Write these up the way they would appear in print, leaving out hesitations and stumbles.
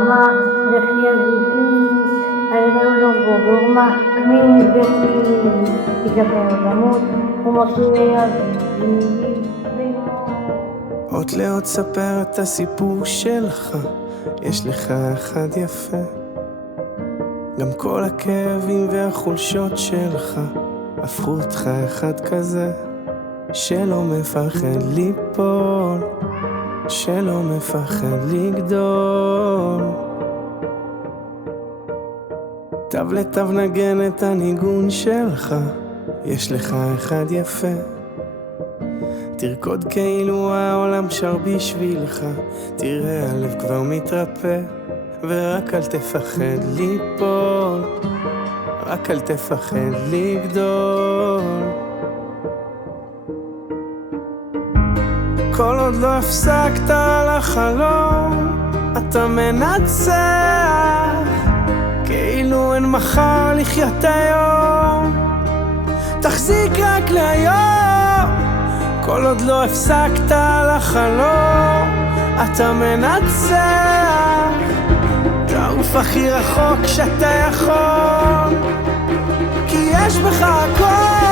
ברמה, וכי אביבי, הלבנו לא גורמה, כמי וכי יגפנו למות, ומוסוי אביבי, עוד לעוד ספר את הסיפור שלך, יש לך אחד יפה. גם כל הכאבים והחולשות שלך הפכו אותך אחד כזה, שלא מפחד ליפול, שלא מפחד לגדול. תו לתו נגן את הניגון שלך, יש לך אחד יפה. תרקוד כאילו העולם שר בשבילך, תראה הלב כבר מתרפא. ורק אל תפחד ליפול, רק אל תפחד לגדול. כל עוד לא הפסקת על החלום, אתה מנצח, כאילו אין מחר לחיות היום, תחזיק רק להיום. כל עוד לא הפסקת על החלום, אתה מנצח, תעוף הכי רחוק שאתה יכול, כי יש בך הכל.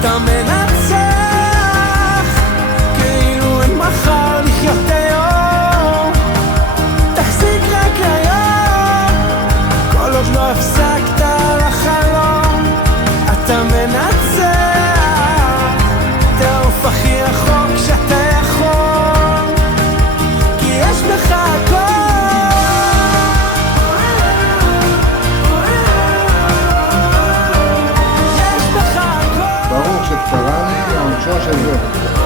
אתה מנצח, כאילו אין מחר לחיות היום, תחזיק רק היום. כל עוד לא הפסקת על החלום, אתה מנצח, תעוף הכי רחוק שאתה יכול, כי יש בך הכל. ברוך שתפרני לעונשו של זה.